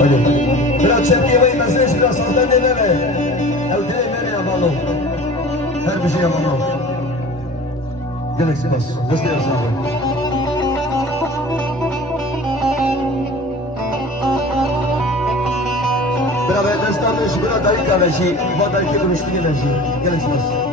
بلا تشكي وين مساج بلا صوتان نبي او دلي مني يا مالو هر بشي يا مالو جلس بس يا صاحبي بلا دستانش بلا دایکا بشی با دایکی کنشتی بشی جلس بس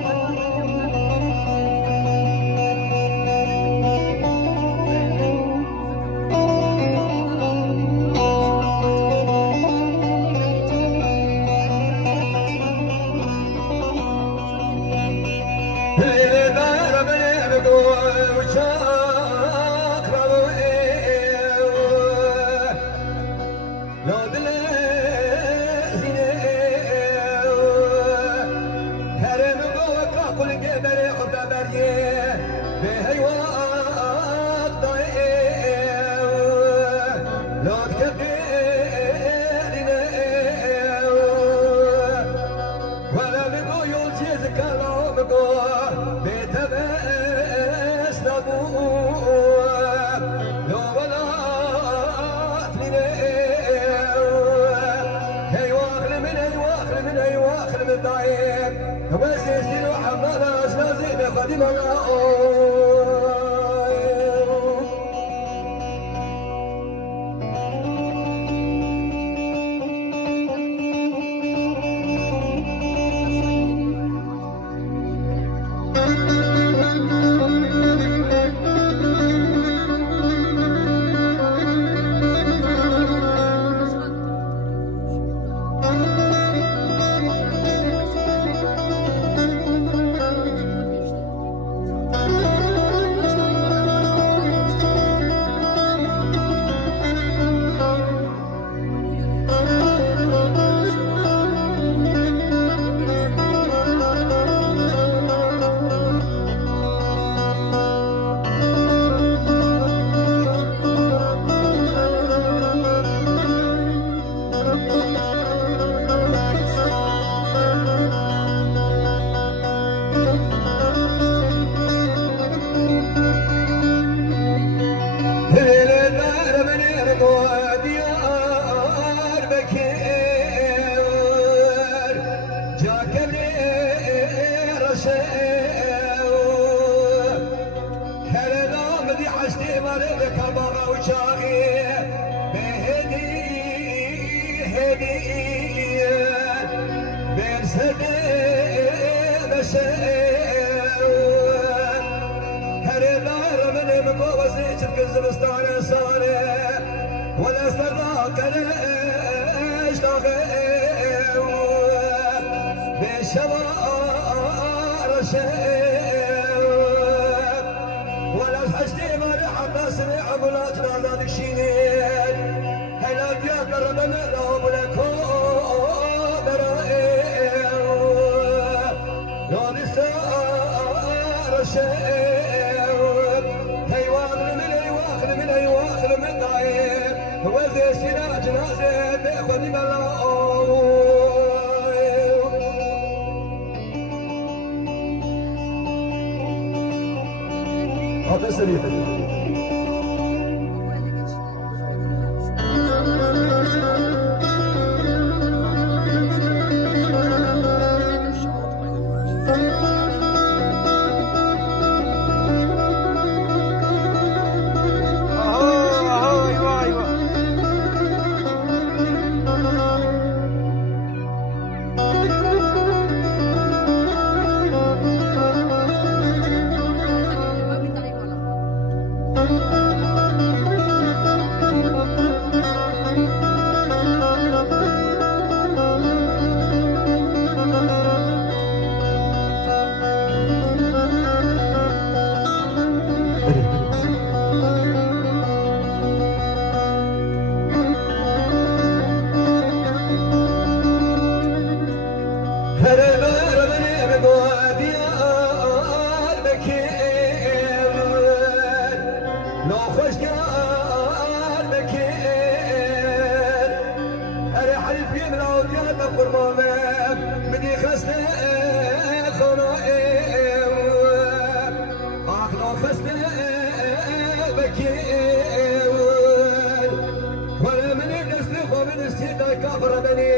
كافر مني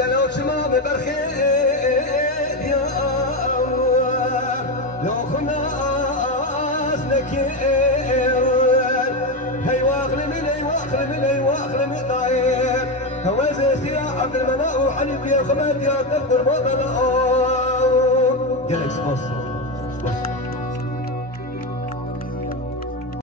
قالوا شمام برخيد يا لو خناس لك هي واخر من هي واخر من هي واخر من طاير هوازي يا عبد المناء وحليب يا خمات يا دبر بطل جالكس بص